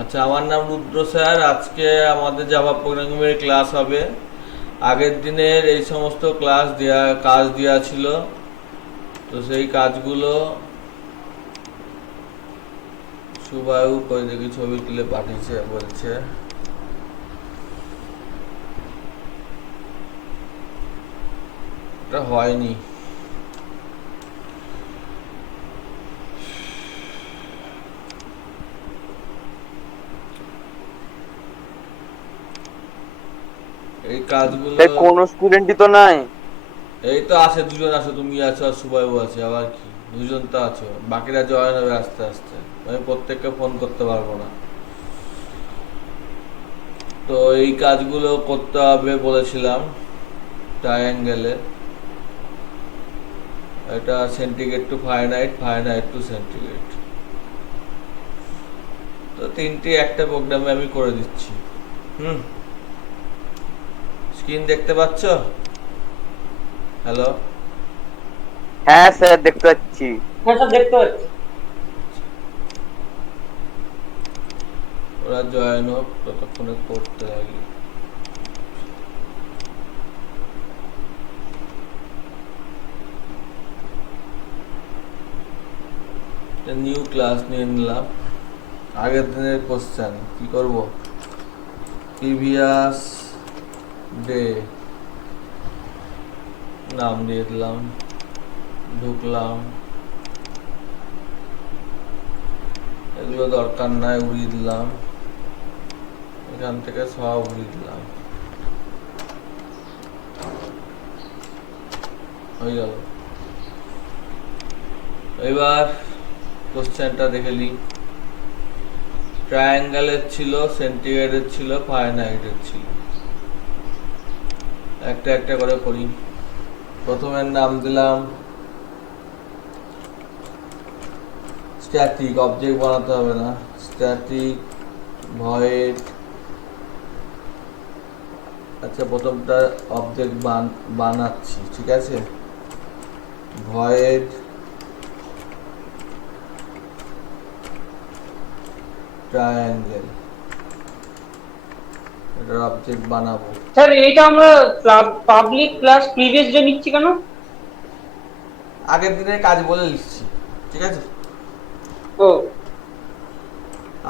আচ্ছা, আমার নাম রুদ্র স্যার। আজকে আমাদের জাভা প্রোগ্রামিংয়ের ক্লাস হবে। আগের দিনের এই সমস্ত কাজ দেওয়া ছিল, তো সেই কাজগুলো সুবায়ু করে দেখি, ছবি তুলে পাঠিয়েছে, বলছে এটা হয়নি। এই কাজগুলো কোন স্টুডেন্টই তো নাই। এই তো আছে, দুজন আছো, তুমি আছো আর সুবায়ু আছে। আবার কি, দুজন তো আছো, বাকিরা জয়েন হবে আস্তে আস্তে। আমি প্রত্যেককে ফোন করতে পারবো না। তো এই কাজগুলো করতে হবে বলেছিলাম। ট্রায়াঙ্গেলে এটা centigrade to Fahrenheit, Fahrenheit to centigrade, তো তিনটি একটা প্রোগ্রামে আমি করে দিচ্ছি। হুম, স্ক্রিন দেখতে পাচ্ছ? হ্যালো? হ্যাঁ স্যার, দেখতে পাচ্ছি। হ্যাঁ স্যার, দেখতে পাচ্ছি। ওরা জয়েন হোক, ততক্ষণে করতে লাগি। নিউ ক্লাস নিয়ে নিলাম। আগের দিনের কোশ্চেন কি করব? প্রিভিয়াস ডে নাম দিয়ে দিলাম, ঢুকলাম। এগুলো দরকার নাই, উড়িয়ে দিলাম। এখান থেকে সব উড়িয়ে দিলাম। হয়ে গেল। এবার কোশ্চেনটা দেখে নিই। ট্রায়াঙ্গেলের ছিল, সেন্টিগ্রেডের ছিল, ফারেনহাইটের ছিল। একটা একটা করে করি। প্রথমের নাম দিলাম স্ট্যাটিক, অবজেক্ট বানাতে হবে না। Static void. আচ্ছা, প্রথমটা অবজেক্ট বানাচ্ছি, ঠিক আছে। ভয়েড ট্রায়াঙ্গেল, এটার অবজেক্ট বানাবো। স্যার, এইটা আমরা পাবলিক ক্লাস প্রিভিয়াস ডে নিচ্ছি কেন? আগের দিনের কাজ বলে লিখছি, ঠিক আছে। ও,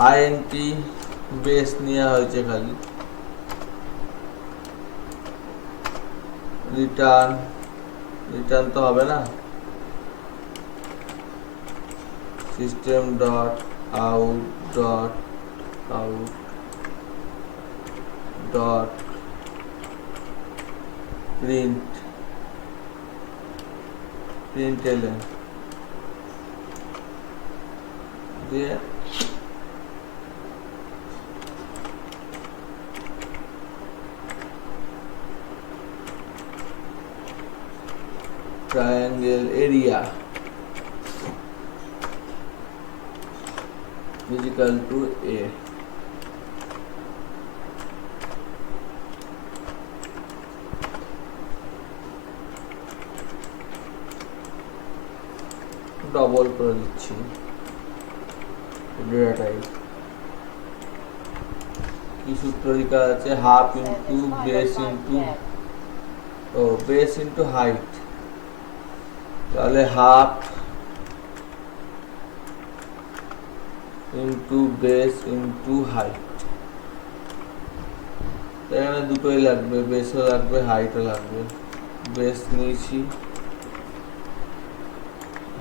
আইএনটি বেস নেওয়া হয়েছে খালি। রিটার্ন, রিটার্ন তো হবে না। System dot out dot out dot print, প্রিন্টএলএন দিয়ে triangle area is equal to a। Double করে দিচ্ছি ডেটা টাইপ। কি সূত্র লেখা আছে? হাফ ইন্টু বেস ইন্টু, ও বেস ইন্টু হাইট, তাহলে half into base into height. এখানে দুটোই লাগবে, বেসও লাগবে, হাইটও লাগবে। বেস নিয়েছি,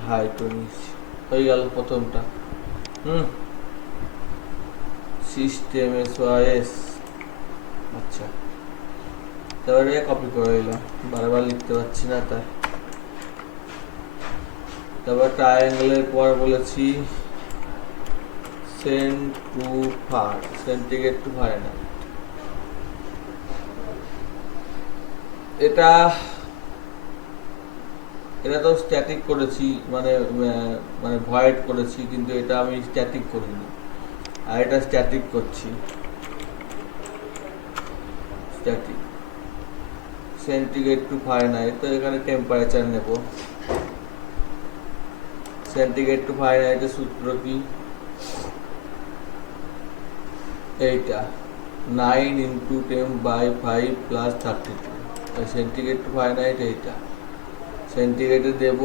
হাইটও নিয়েছি। হয়ে গেল প্রথমটা। সিস্টেম এসওআইএস। আচ্ছা, তারপরে কপি করে নিলাম, বারবার লিখতে পারছি না তাই। তারপর ট্রায়াঙ্গেলের পর বলেছি সেন্টিগ্রেড টু ফারেনহাইট। এটা এটা তো স্ট্যাটিক করেছি, মানে ভয়েড করেছি, কিন্তু এটা আমি স্ট্যাটিক করিনি। আর এটা স্ট্যাটিক করছি। স্ট্যাটিক সেন্টিগ্রেড টু ফারেনহাইট, তো এখানে টেম্পারেচার নেব। সেন্টিগ্রেড টু ফারেনহাইটের সূত্র কি? এইটা 9 × 10/5 প্লাস 32 সেন্টিগ্রেড টু ফারেনহাইট। এইটা সেন্টিগ্রেডে দেব,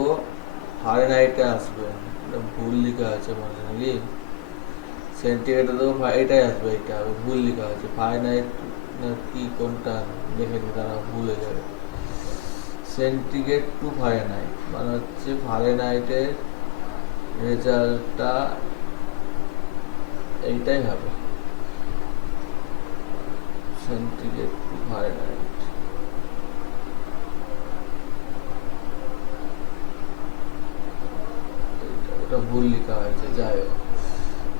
ফারেনহাইটে আসবে, এটা ভুল লেখা আছে মানে নাকি সেন্টিগ্রেডে দেবো, এটাই আসবে, এইটা ভুল লেখা আছে ফারেনহাইট না কি কোনটা দেখে নি, তারা ভুলে যাবে। সেন্টিগ্রেড টু ফারেনহাইট মানে হচ্ছে ফারেনহাইটের রেজাল্টটা এইটাই হবে, সেন্টিগ্রেড টু ফারেনহাইট। ওটা ভুল লেখা হয়েছে, যাই হোক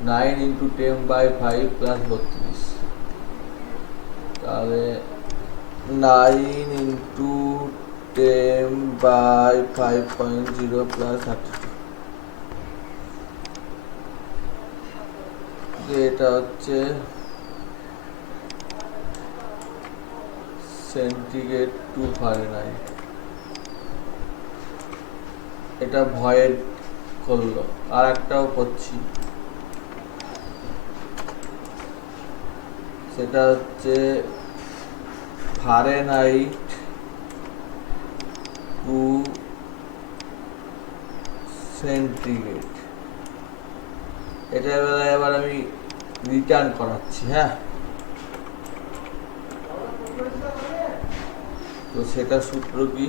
9 × 10/5 প্লাস 32, তাহলে 9 × 10/5.0 প্লাস 32, এটা হচ্ছে সেন্টিগ্রেড টু ফারেনহাইট। এটা ভয়েড করলো, আর একটাও করছি, সেটা হচ্ছে ফারেনহাইট টু সেন্টিগ্রেড। এটা এবার আমি রিটার্ন করাচ্ছি। হ্যাঁ, তো সেটা সূত্র কি,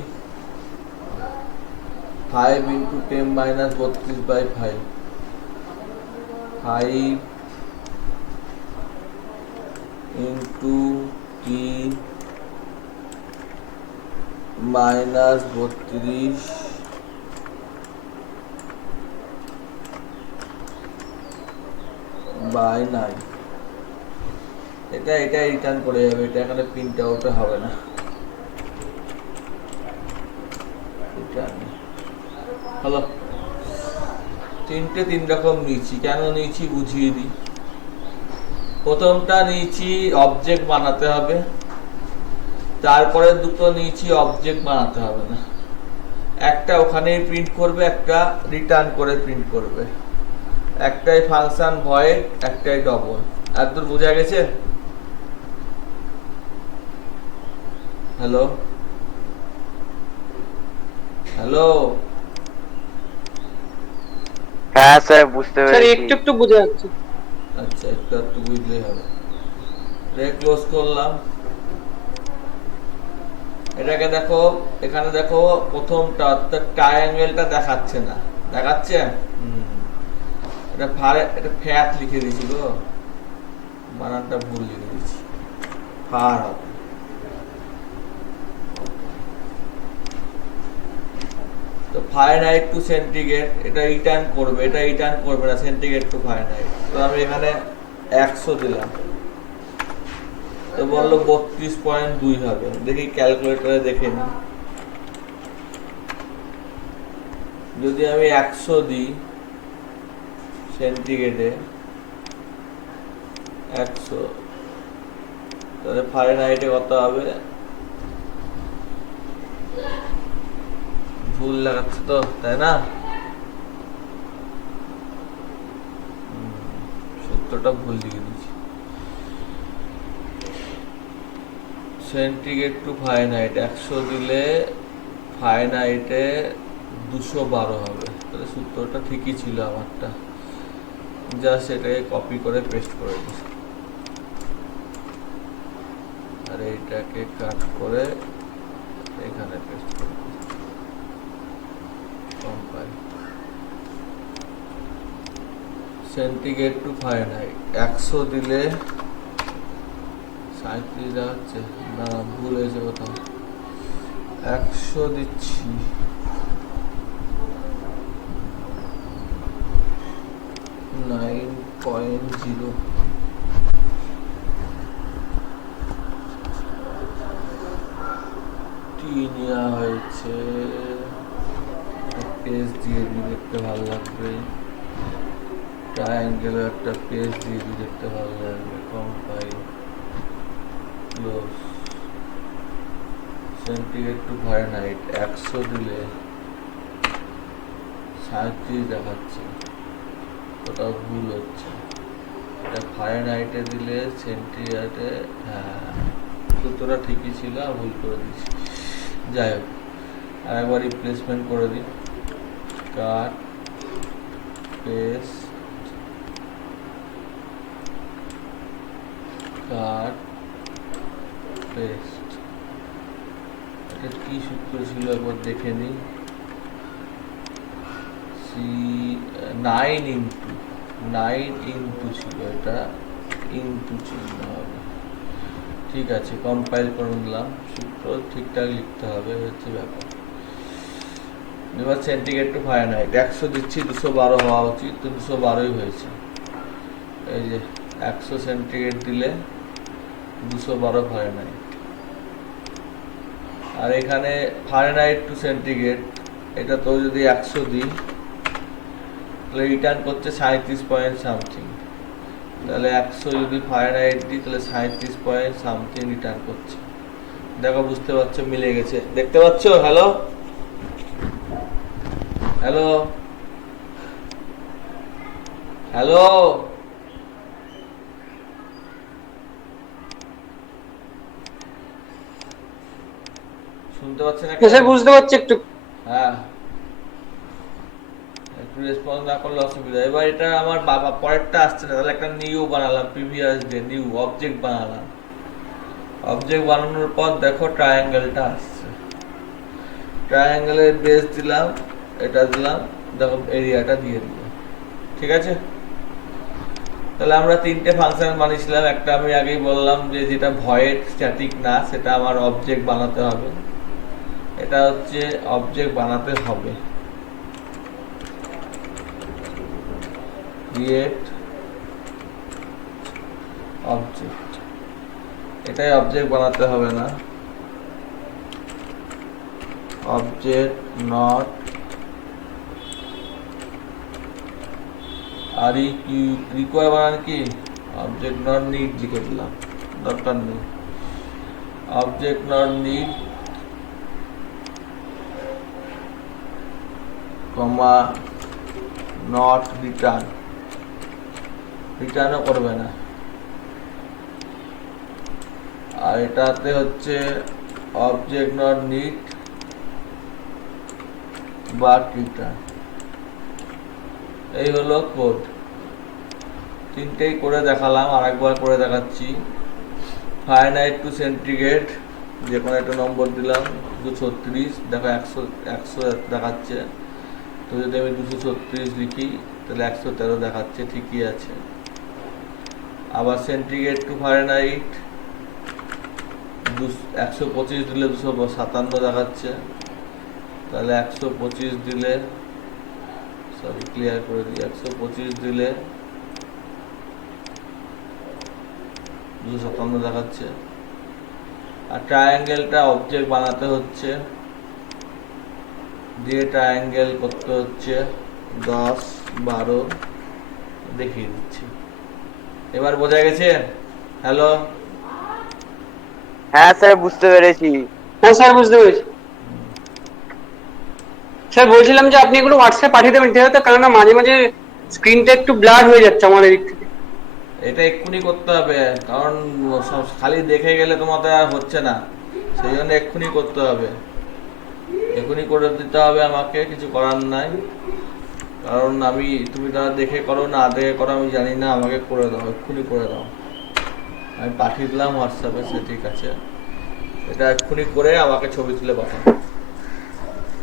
5 × 10 - 32/5, 5 × t - 32/9। এটা রিটার্ন করে যাবে, এটা এখানে প্রিন্ট আউট হবে না। হলো, তিন রকম নিয়েছি, কেন নিয়েছি বুঝিয়ে দিই। প্রথমটা নিয়েছি অবজেক্ট বানাতে হবে, তারপরে দুটো নিয়েছি অবজেক্ট বানাতে হবে না, একটা ওখানেই প্রিন্ট করবে, একটা রিটার্ন করে প্রিন্ট করবে, একটাই ফাংশন ভয়েড, একটাই ডবল। এতদূর বোঝা গেছে? হ্যালো হ্যালো হ্যাঁ স্যার বুঝতে স্যার পেরেছি। একটু একটু বুঝে যাচ্ছে। আচ্ছা, একটু বুঝলেই হবে। ক্লোজ করলাম। এটাকে দেখো, এখানে দেখো প্রথমটা অর্থাৎ ট্রায়াঙ্গেলটা দেখাচ্ছে না, দেখাচ্ছে? এটা ফ্যাট লিখে দিয়েছি গো, বানানটা ভুল লিখে দিয়েছি, ফার হবে। তো ফারেনহাইট টু সেন্টিগ্রেড, এটা রিটার্ন করবে, এটা রিটার্ন করবে না, সেন্টিগ্রেড টু ফারেনহাইট। তো আমি এখানে 100 দিলাম, তো বললো 32.2 হবে। দেখি ক্যালকুলেটরে দেখে নি, যদি আমি 100 দিই সেন্টিগ্রেডে 100, তাহলে ফারেনহাইটে কত হবে? ভুল লাগাচ্ছে তো, তাই না? সূত্রটা ভুল লিখে দিচ্ছি। সেন্টিগ্রেড টু ফারেনহাইট 100 দিলে ফারেনহাইটে 212 হবে, তাহলে সূত্রটা ঠিকই ছিল আমারটা, জাস্ট এটাকে কপি করে পেস্ট করে দিচ্ছি, আর এইটাকে কাট করে এখানে পেস্ট করে দিচ্ছি। কম্পাইল। সেন্টিগ্রেড টু ফারেনহাইট 100 দিলে 37 দেখাচ্ছে না, ভুল হয়েছে কোথাও, 100 দিচ্ছি, (9.0) টি নেওয়া হয়েছে, পেজ দিয়ে দিই, দেখতে ভালো লাগবে। ট্রায়াঙ্গেলে একটা পেজ দিয়ে দিই, দেখতে ভালো লাগবে। Compile, close. Centigrade to Fahrenheit 100 দিলে 37 দেখাচ্ছে, কোথাও ভুল হচ্ছে। ফারেনহাইটে দিলে সেন্টিগ্রেডে, হ্যাঁ সূত্রটা ঠিকই ছিল, ভুল করে দিচ্ছি। যাই হোক, আর একবার রিপ্লেসমেন্ট করে দিই। Cut paste cut paste. এটা কি সূত্র ছিল একবার দেখে নিই। সি 9 ইন্টু ছিল, এটা ইন্টু চিহ্ন হবে। ঠিক আছে, কম্পাইল করে নিলাম। সূত্র ঠিকঠাক লিখতে হবে, হচ্ছে ব্যাপার। এবার সেন্টিগ্রেড টু ফারেনহাইট 100 দিচ্ছি, 212 হওয়া উচিত, তো 212ই হয়েছে। এই যে 100 সেন্টিগ্রেড দিলে 212 ফারেনহাইট। আর এখানে ফারেনহাইট টু সেন্টিগ্রেড, এটা তো যদি 100 দিই তাহলে রিটার্ন করছে 37 পয়েন্ট সামথিং। তাহলে 100 যদি ফারেনহাইট দিই তাহলে 37 পয়েন্ট সামথিং রিটার্ন করছে। দেখো, বুঝতে পারছো, মিলে গেছে, দেখতে পাচ্ছ? হ্যালো হ্যালো হ্যালো, শুনতে পাচ্ছেন না? স্যার বুঝতে পারছি একটু। হ্যাঁ, একটু রেসপন্স না করলে অসুবিধা। এবার এটা আমার বাবা পরেরটা আসছে না, তাহলে একটা নিউ বানালাম, প্রিভিয়াস ডে নিউ অবজেক্ট বানালাম। অবজেক্ট বানানোর পর দেখো ট্রায়াঙ্গেলটা আসছে। ট্রায়াঙ্গেলের বেস দিলাম, এটা দিলাম, দেখো এরিয়াটা দিয়ে দিলাম। ঠিক আছে, তাহলে আমরা 3টে ফাংশন বানিয়েছিলাম। একটা আমি আগেই বললাম যে যেটা ভয়েড স্ট্যাটিক না, সেটা আমার অবজেক্ট বানাতে হবে। এটা হচ্ছে অবজেক্ট বানাতে হবে, ক্রিয়েট অবজেক্ট। এটাই অবজেক্ট বানাতে হবে না, অবজেক্ট নট আর রিকোয়ার বানান কি, অবজেক্ট নট নিড লিখে দিলাম, দরকার নেই। Object not need comma not return, রিটার্নও করবে না। আর এটাতে হচ্ছে object not need but return. এই হলো কোড। 3টেই করে দেখালাম, আর একবার করে দেখাচ্ছি। ফারেনহাইট টু সেন্টিগ্রেড, যে কোনো একটা নম্বর দিলাম, 236, দেখো 100 দেখাচ্ছে। তো যদি আমি 236 লিখি তাহলে 113 দেখাচ্ছে, ঠিকই আছে। আবার সেন্টিগ্রেড টু ফারেনহাইট 125 দিলে 257 দেখাচ্ছে, তাহলে 125 দিলে, সরি ক্লিয়ার করে দিই, 125 দিলে 257 দেখাচ্ছে। আর ট্রায়াঙ্গেলটা অবজেক্ট বানাতে হচ্ছে, দিয়ে ট্রায়াঙ্গেল করতে হচ্ছে 10, 12 দেখিয়ে দিচ্ছি। এবার বোঝা গেছে? হ্যালো, হ্যাঁ স্যার বুঝতে পেরেছি। হ্যাঁ স্যার বুঝতে পেরেছি। স্যার বলছিলাম যে আপনি এগুলো হোয়াটসঅ্যাপে পাঠিয়ে দেবেন, ঠিক আছে? কারণ মাঝে মাঝে স্ক্রিনটা একটু ব্লার হয়ে যাচ্ছে আমার এদিক থেকে। এটা এক্ষুনি করতে হবে, কারণ খালি দেখে গেলে তোমাদের আর হচ্ছে না, সেই জন্য এক্ষুনি করতে হবে, এক্ষুনি করে দিতে হবে আমাকে, কিছু করার নাই। কারণ তুমি তারা দেখে করো না দেখে করো আমি জানি না, আমাকে করে দাও, এক্ষুনি করে দাও। আমি পাঠিয়ে দিলাম হোয়াটসঅ্যাপে, সে ঠিক আছে। এটা এক্ষুনি করে আমাকে ছবি তুলে পাঠাও,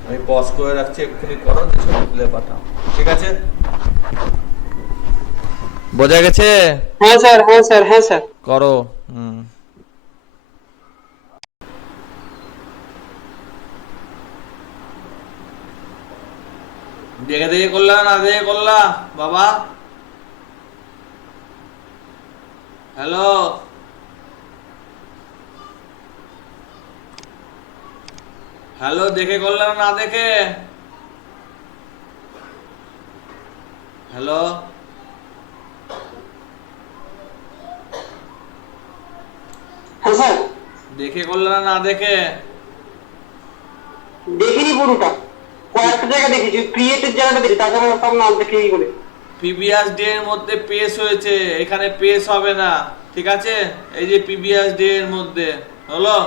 আমি পজ করে রাখছি, এক্ষুনি করো, ছবি তুলে পাঠাও, ঠিক আছে? বোঝা গেছে? হ্যাঁ স্যার, হ্যাঁ স্যার, হ্যাঁ স্যার। করো। দেখে দেখে করলা না দেখে করলা বাবা? হ্যালো, হ্যালো, দেখে করলা না দেখে? হ্যালো, হ্যাঁ স্যার। দেখে করলা না দেখে? দেখিনি পুরোটা, কয়েকটা জায়গা দেখেছি, ক্রিয়েটের জায়গাটা দেখি, তাছাড়া সব নাম দেখিনি করে। প্রিভিয়াস ডে এর মধ্যে পেস হয়েছে, এখানে পেস হবে না, ঠিক আছে? এই যে প্রিভিয়াস ডে এর মধ্যে হলো,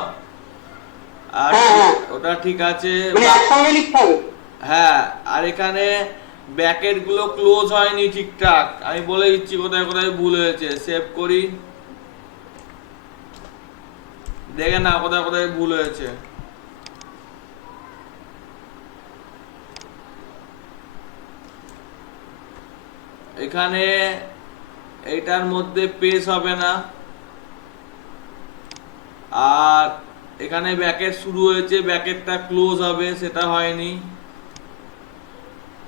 আর ওটা ঠিক আছে। মানে একসঙ্গে লিখতে হবে। হ্যাঁ, আর এখানে ব্র্যাকেট গুলো ক্লোজ হয়নি ঠিকঠাক, আমি বলে দিচ্ছি কোথায় কোথায় ভুল হয়েছে। সেভ করি, দেখে না কোথায় কোথায় ভুল হয়েছে। এখানে এইটার মধ্যে পেজ হবে না, আর এখানে ব্র্যাকেট শুরু হয়েছে, ব্র্যাকেটটা ক্লোজ হবে, সেটা হয়নি।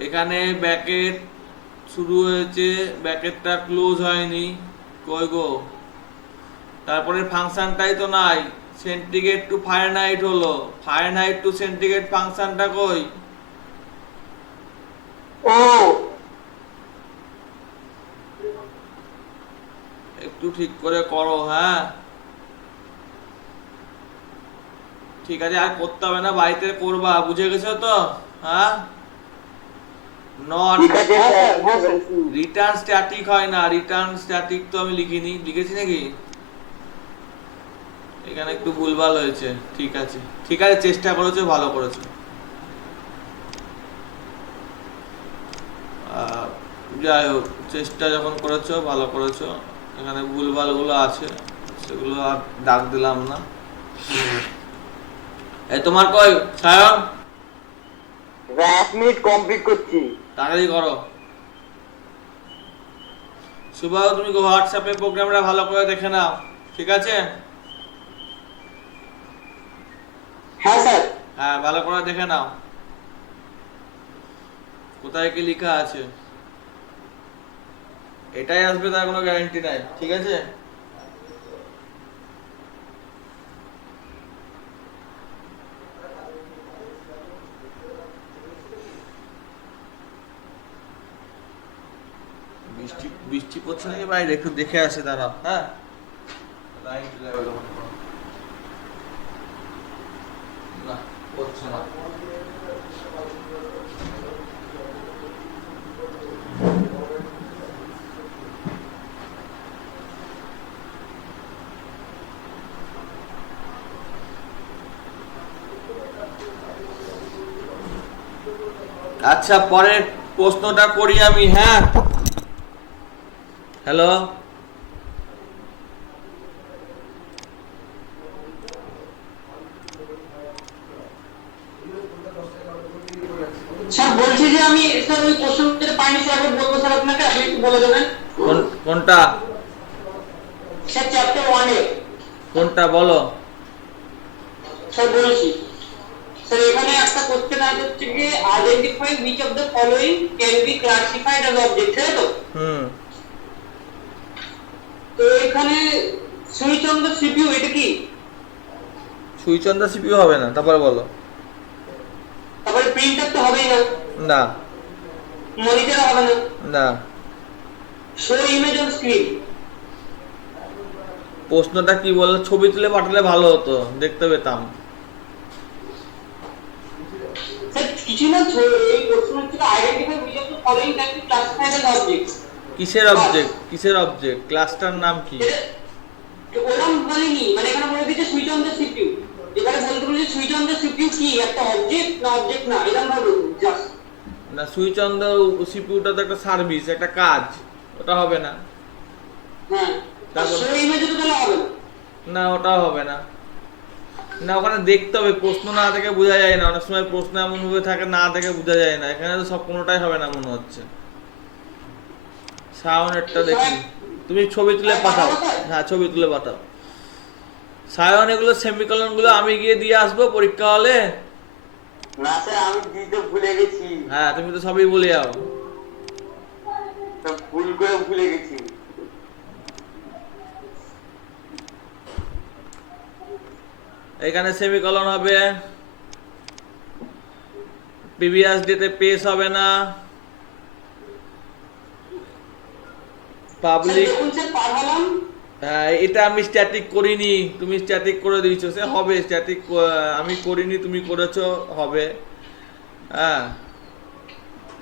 এখানে ব্র্যাকেট শুরু হয়েছে, ব্র্যাকেটটা ক্লোজ হয়নি, কই গো? তারপরে ফাংশনটাই তো নাই, সেন্টিগ্রেড টু ফারেনহাইট হলো, ফারেনহাইট টু সেন্টিগ্রেড ফাংশনটা কই? ও একটু ঠিক করে করো, হ্যাঁ ঠিক আছে, আর করতে হবে না, বাড়িতে করবা, বুঝে গেছো তো? হ্যাঁ, নট ঠিক আছে স্যার, রিটার্ন স্ট্যাটিক হয় না, রিটার্ন স্ট্যাটিক তো আমি লিখিনি, লিখেছি নাকি? এখানে একটু ভুলভাল হয়েছে, ঠিক আছে ঠিক আছে, চেষ্টা করেছো, ভালো করেছো। যাই হোক, চেষ্টা যখন করেছো ভালো করেছো। এখানে ভুলভাল গুলো আছে, সেগুলো আর দাগ দিলাম না। এই তোমার কই সায়ন? 1 মিনিট কমপ্লিট করছি। তাড়াতাড়ি করো। সুবাহ, তুমি হোয়াটসঅ্যাপে প্রোগ্রামটা ভালো করে দেখে নাও, ঠিক আছে? হ্যাঁ স্যার। হ্যাঁ, ভালো করে দেখে নাও কোথায় কি লেখা আছে। এটাই আসবে তার কোনো গ্যারান্টি নাই, ঠিক আছে? বৃষ্টি বৃষ্টি পড়ছে নাকি বাইরে, একটু দেখে আসে, দাঁড়াও। হ্যাঁ, লাইট লেভেল না পড়ছে না। আচ্ছা, পরের প্রশ্নটা করি আমি, হ্যাঁ? হ্যালো, স্যার বলছি যে আমি স্যার ওই কোশ্চেনটা পাইনি স্যার, একবার বলবো স্যার আপনাকে, আপনি একটু বলে দেবেন। কোনটা? স্যার চ্যাপ্টার 1 এ। কোনটা বলো? স্যার বলছি, স্যার এখানে একটা কোশ্চেন আছে হচ্ছে যে identify which of the following can be classified as object, তাই তো? তো এখানে সুইচ অন দ্য সিপিইউ, এটা কি? সুইচ অন দা সিপিইউ হবে না, তারপরে বলো। তারপরে প্রিন্টার তো হবেই না, না মনিটর হবে না, না। Show image on screen. প্রশ্নটা কি বললো? ছবি তুলে পাঠালে ভালো হতো, দেখতে পেতাম। স্যার কিছু না, এই কোশ্চেন হচ্ছে identify which of the following can be classified as object। কিসের অবজেক্ট? কিসের অবজেক্ট? ক্লাসটার নাম কি? ওরকম বলিনি, মানে এখানে বলে দিচ্ছে সুইচ অন দ্য সিপিইউ, এবারে বলতে বলছে সুইচ অন দ্য সিপিইউ কি একটা অবজেক্ট না অবজেক্ট না, এরকম ভাবে জাস্ট না, সুইচ অন দা সিপিইউটা তো একটা সার্ভিস, একটা কাজ, ওটা হবে না। হ্যাঁ, তারপর শো ইমেজ তো তাহলে হবে না। না, ওটাও হবে না। না, ওখানে দেখতে হবে, প্রশ্ন না দেখে বোঝা যায় না, অনেক সময় প্রশ্ন এমন ভাবে থাকে না দেখে বোঝা যায় না, এখানে তো সব কোনোটাই হবে না মনে হচ্ছে। সায়নেরটা দেখি, তুমি ছবি তুলে পাঠাও। হ্যাঁ, ছবি তুলে পাঠাও। সায়ন, এগুলো সেমিকলন গুলো আমি গিয়ে দিয়ে আসবো পরীক্ষা হলে? না স্যার, আমি দিতে ভুলে গেছি। হ্যাঁ, তুমি তো সবই বলে যাও। ভুল করে ভুলে গেছি। এখানে সেমিকলন হবে, প্রিভিয়াস ডেতে পেস হবে না, পাবলিক। হ্যাঁ, এটা আমি স্ট্যাটিক করিনি, তুমি স্ট্যাটিক করে দিয়েছো, সে হবে স্ট্যাটিক, আমি করিনি, তুমি করেছো, হবে। হ্যাঁ,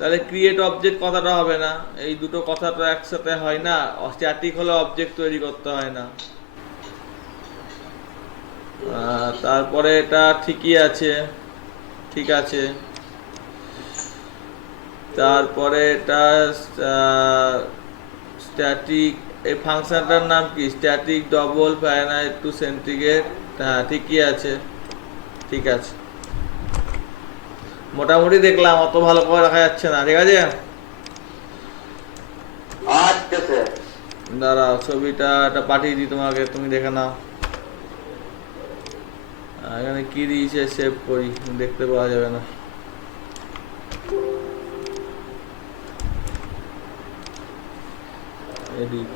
তাহলে ক্রিয়েট অবজেক্ট কথাটা হবে না, এই দুটো কথা তো একসাথে হয় না। স্ট্যাটিক হলে অবজেক্ট তৈরি করতে হয় না। তারপরে এটা ঠিকই আছে, ঠিক আছে। তারপরে এটা স্ট্যাটিক, এই ফাংশনটার নাম কি? Static double Fahrenheit to centigrade. হ্যাঁ ঠিকই আছে, ঠিক আছে। মোটামুটি দেখলাম, অত ভালো করে দেখা যাচ্ছে না, ঠিক আছে। আচ্ছা স্যার। দাঁড়াও, ছবিটা পাঠিয়ে দিই তোমাকে, তুমি দেখে নাও। এখানে কি দিয়েছে সেভ করি, দেখতে পাওয়া যাবে না। এডিট,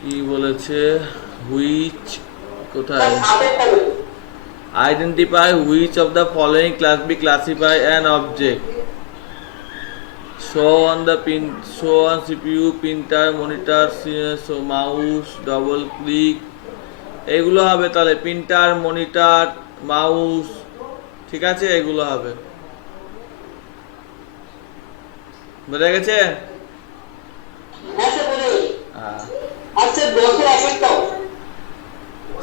কি বলেছে? হুইচ, কোথায়? Identify which of the following class be classify an object. show on CPU, printer, monitor, mouse, double click, এগুলো হবে। তাহলে প্রিন্টার, মনিটর, মাউস, ঠিক আছে, এগুলো হবে। বোঝা গেছে? হ্যাঁ স্যার বলে। হ্যাঁ। আচ্ছা 10 এর একটাও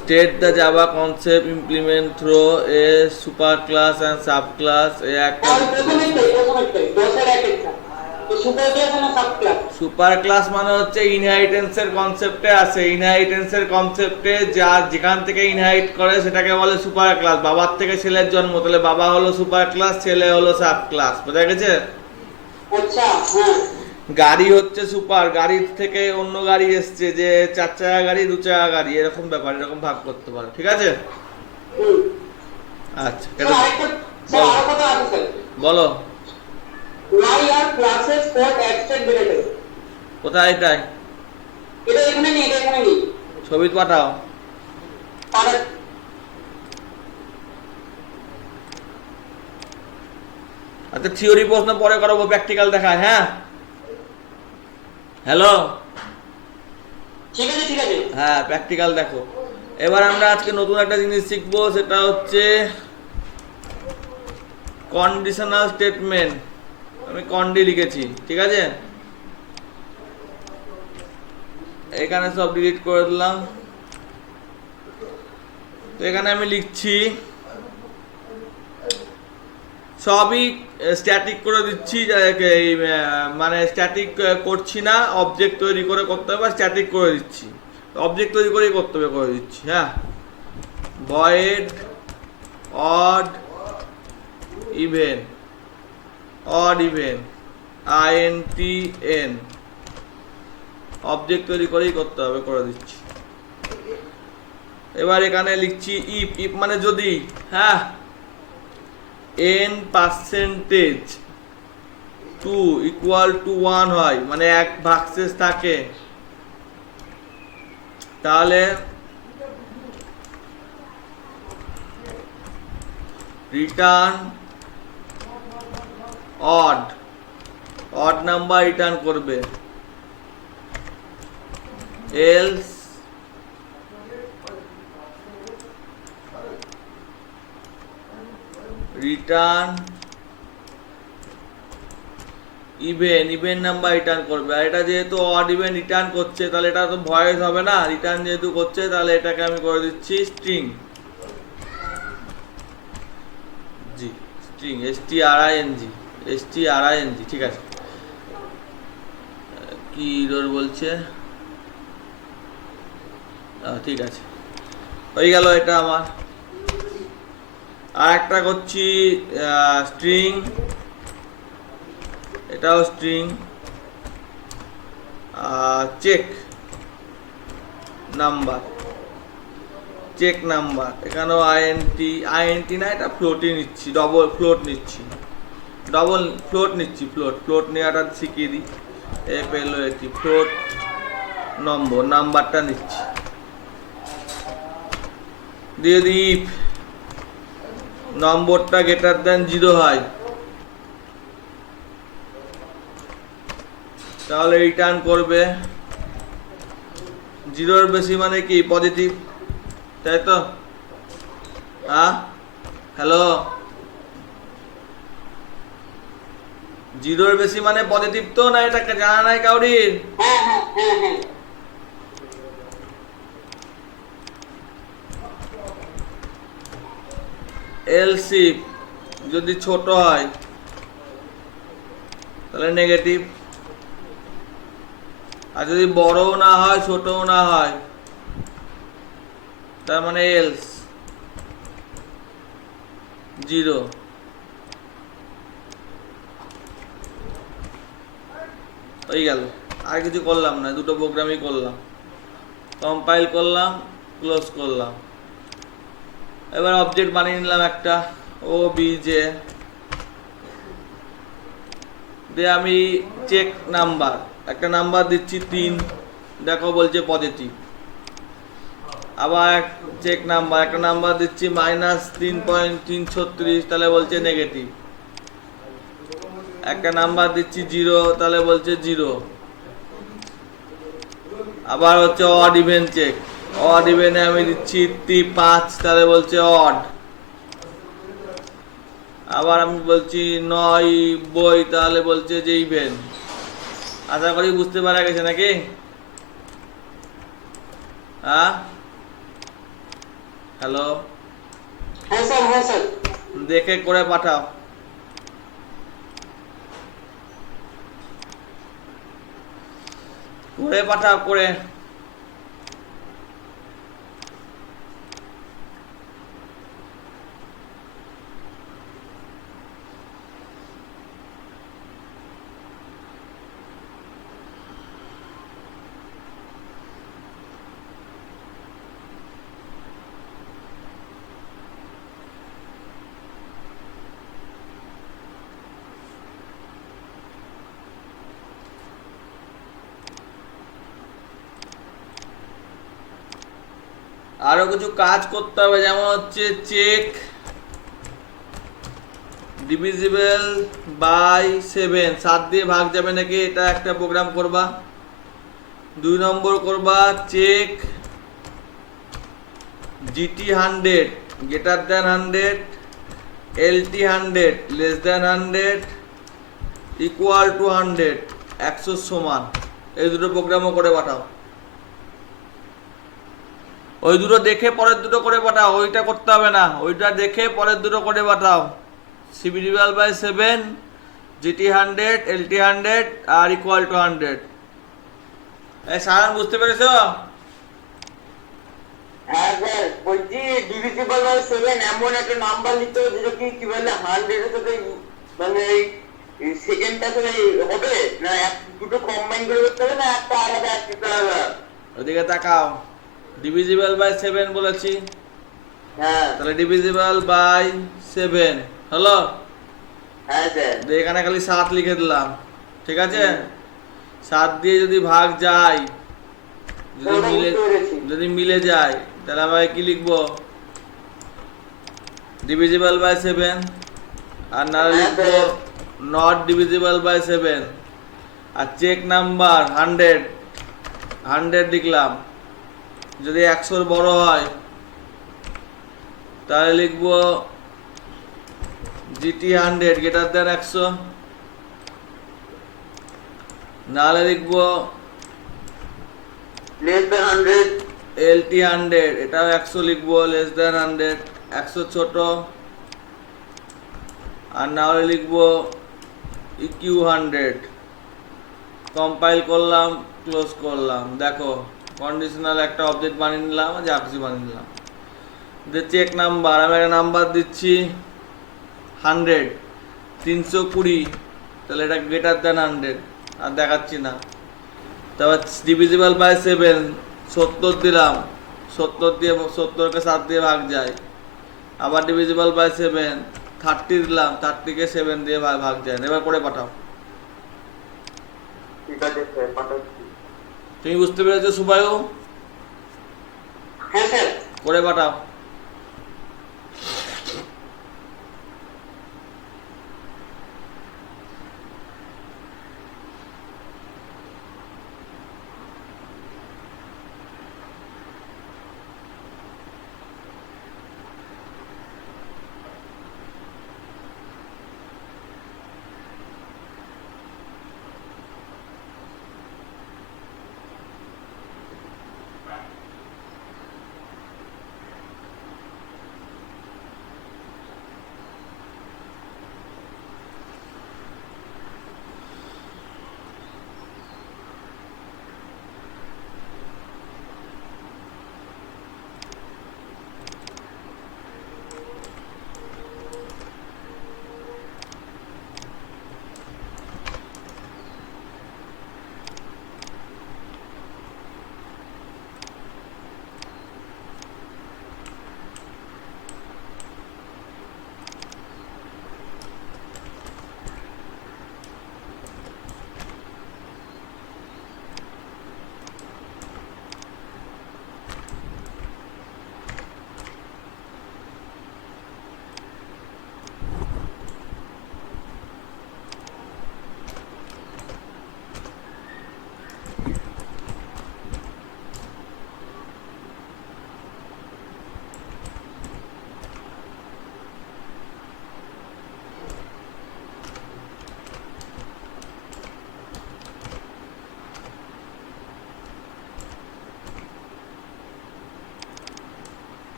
State the Java concept, implement through a superclass and subclass. আর প্রথমেরটাই 10 এর একটা সুপার ক্লাস না সাব ক্লাস? সুপার ক্লাস মানে হচ্ছে ইনহেরিটেন্সের কনসেপ্টে আছে। ইনহেরিটেন্সের কনসেপ্টে যা যেখান থেকে ইনহেরিট করে সেটাকে বলে সুপার ক্লাস। বাবার থেকে ছেলের জন্ম, তাহলে বাবা হলো সুপার ক্লাস, ছেলে হলো সাব ক্লাস। বোঝা গেছে? আচ্ছা হ্যাঁ। গাড়ি হচ্ছে সুপার, গাড়ির থেকে অন্য গাড়ি এসছে, যে 4 চাকা গাড়ি, 2 চাকা গাড়ি, এরকম ব্যাপার, এরকম ভাগ করতে পারো, ঠিক আছে। আচ্ছা স্যার আরেকটা, স্যার আরো কথা আছে স্যার। বলো। why are classes called abstract data? কোথায় এটাই? এটা এখানে নেই, এটা এখানে নেই। ছবি পাঠাও। আর আচ্ছা থিওরি প্রশ্ন পরে করাবো, প্র্যাকটিক্যাল দেখায়। হ্যাঁ হ্যালো, ঠিক আছে ঠিক আছে। হ্যাঁ প্র্যাকটিক্যাল দেখো। এবার আমরা আজকে নতুন একটা জিনিস শিখবো, সেটা হচ্ছে কন্ডিশনাল স্টেটমেন্ট। আমি কন্ডি লিখেছি, ঠিক আছে। এখানে সব ডিলিট করে দিলাম। তো এখানে আমি লিখছি, সবই স্ট্যাটিক করে দিচ্ছি, মানে স্ট্যাটিক করছি না, অবজেক্ট তৈরি করে করতে হবে, স্ট্যাটিক করে দিচ্ছি। অবজেক্ট তৈরি করেই করতে হবে, করে দিচ্ছি। হ্যাঁ, void odd even, odd even, INTN, object তৈরি করেই করতে হবে, করে দিচ্ছি। এবার এখানে লিখছি ইফ, ইফ মানে যদি, হ্যাঁ, n% 2 equal to 1 হয়, মানে এক ভাগশেষ থাকে, তাহলে return odd, odd number return করবে। Else return even, even number return করবে। আর এটা যেহেতু অড ইভেন রিটার্ন করছে, তাহলে এটা তো ভয়েস হবে না, রিটার্ন যেহেতু করছে, তাহলে এটাকে আমি করে দিচ্ছি স্ট্রিং। জি, স্ট্রিং, string, ঠিক আছে। কি এরর বলছে? ঠিক আছে, হয়ে গেল এটা আমার। আর একটা করছি স্ট্রিং, এটাও string, check number, check number. এখানেও INT না, এটা ফ্লোটই নিচ্ছি, ডবল ফ্লোট নিচ্ছি, ডবল ফ্লোট নিচ্ছি, ফ্লোট নেওয়াটা শিখিয়ে দিই। FLOAT, ফ্লোট নম্বর, নাম্বারটা নিচ্ছি। দিয়ে দিই ইফ নম্বরটা গ্রেটার দেন 0 হয়, তাহলে রিটার্ন করবে। 0-র বেশি মানে কি? পজিটিভ, তাই তো? হ্যাঁ, হ্যালো, জিরোর বেশি মানে পজিটিভ তো, না এটাকে জানা নাই কাউরির? হ্যাঁ হ্যাঁ হ্যাঁ হ্যাঁ এলসিফ যদি ছোট হয় তাহলে নেগেটিভ, আর যদি বড়ও না হয় ছোটও না হয় তার মানে এলস জিরো। হয়ে গেল, আর কিছু করলাম না, দুটো প্রোগ্রামই করলাম, কম্পাইল করলাম, ক্লোজ করলাম। এবার অবজেক্ট বানিয়ে নিলাম একটা, ও বিজে দিয়ে আমি চেক নাম্বার, একটা নাম্বার দিচ্ছি 3, দেখো বলছে পজিটিভ। আবার চেক নাম্বার, একটা নাম্বার দিচ্ছি -3.336, তাহলে বলছে নেগেটিভ। একটা নাম্বার দিচ্ছি 0, তাহলে বলছে 0। আবার হচ্ছে অড ইভেন চেক, অড ইভেনে আমি দিচ্ছি 5, তাহলে বলছে অড। আবার আমি বলছি 90, তাহলে বলছে যে ইভেন। আশা করি বুঝতে পারা গেছে নাকি? হ্যাঁ, হ্যালো, হ্যাঁ স্যার, হ্যাঁ স্যার। দেখে করে পাঠাও। করে পাঠাও করে। আরো কিছু কাজ করতে হবে, যেমন হচ্ছে চেক ডিভিজিবল বাই 7, 7 দিয়ে ভাগ যাবে নাকি, এটা একটা প্রোগ্রাম করবা। 2 নম্বর করবা check GT 100 greater than 100, LT 100 less than 100, equal to 100, 100 সমান। এই দুটো প্রোগ্রামও করে পাঠাও। ওই দুটো দেখে পরের দুটো করে পাঠাও, ওইটা করতে হবে না, ওইটা দেখে পরের দুটো করে পাঠাও। CB divisible by 7, GT 100, LT 100 আর ইকুয়াল টু 100। এই সারান বুঝতে পেরেছো? হ্যাঁ স্যার, বলছি ডিভিজিবল বাই 7 এমন একটা নাম্বার নিতে হবে যেটা কি বলে 100 এর সাথে মানে এই সেকেন্ডটা সাথে হবে না, দুটো কম্বাইন করে করতে হবে না, একটা আলাদা একটা আলাদা? ওদিকে তাকাও, ডিভিজিবল বাই 7 বলেছি, হ্যাঁ তাহলে ডিভিজিবল বাই 7 হলো। হ্যাঁ স্যার। এখানে খালি 7 লিখে দিলাম, ঠিক আছে? 7 দিয়ে যদি ভাগ যায়, যদি মিলে যায়, তাহলে আমরা কি লিখবো? Divisible by 7। আর না লিখবো নট ডিভিজিবল বাই 7। আর চেক নাম্বার 100, 100 লিখলাম। যদি 100 বড় হয় তাহলে লিখবো জিটি 100 গ্রেটার দ্যান 100, নাহলে লিখবো লেস দ্যান 100, এলটি 100, এটাও 100 লিখবো, লেস দ্যান 100, 100 ছোট। আর না হলে লিখবো ইকিউ 100। কম্পাইল করলাম, ক্লোজ করলাম, দেখো কন্ডিশনাল একটা অবজেক্ট বানিয়ে নিলাম, যা কিছু বানিয়ে নিলাম। যে চেক নাম্বার, আমি একটা নাম্বার দিচ্ছি 100, 320, তাহলে এটা গ্রেটার দ্যান 100, আর দেখাচ্ছি না। তারপর ডিভিজিবল বাই 7, 70 দিলাম, 70 দিয়ে 70কে 7 দিয়ে ভাগ যায়। আবার ডিভিজিবল বাই 7, 30 দিলাম, 30কে 7 দিয়ে ভাগ যায়। এবার করে পাঠাও। ঠিক আছে স্যার, পাঠাচ্ছি। তুমি বুঝতে পেরেছো সুবায়ু? হ্যাঁ স্যার। করে পাঠাও।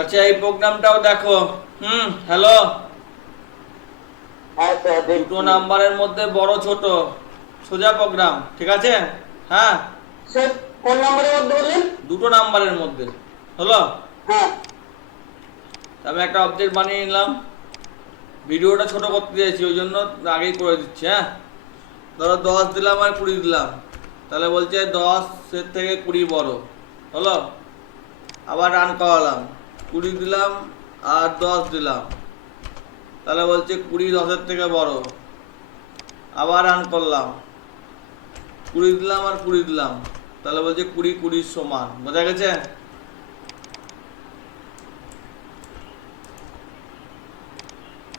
আচ্ছা এই প্রোগ্রামটাও দেখো। হ্যালো, হ্যাঁ স্যার দুটো নাম্বারের মধ্যে বড় ছোট সোজা প্রোগ্রাম, ঠিক আছে? হ্যাঁ, স্যার কোন নম্বরের মধ্যে বললেন? দুটো নাম্বারের মধ্যে হলো। হ্যাঁ আমি একটা অবজেক্ট বানিয়ে নিলাম, ভিডিওটা ছোট করতে চাইছি ওই জন্য আগেই করে দিচ্ছি। হ্যাঁ, ধরো 10 দিলাম আর 20 দিলাম, তাহলে বলছে 10 এর থেকে 20 বড় হলো। আবার রান করালাম, 20 দিলাম আর 10 দিলাম, তাহলে বলছে 20 10-এর থেকে বড়। আবার রান করলাম, 20 দিলাম আর 20 দিলাম, তাহলে বলছে 20 20 সমান। বোঝা গেছে?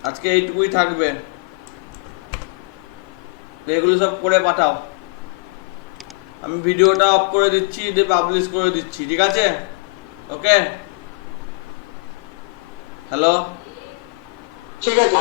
আজকে এইটুকুই থাকবে, তো এগুলো সব করে পাঠাও। আমি ভিডিওটা অফ করে দিচ্ছি, দিয়ে পাবলিশ করে দিচ্ছি, ঠিক আছে? ওকে, হ্যালো। ঠিক আছে।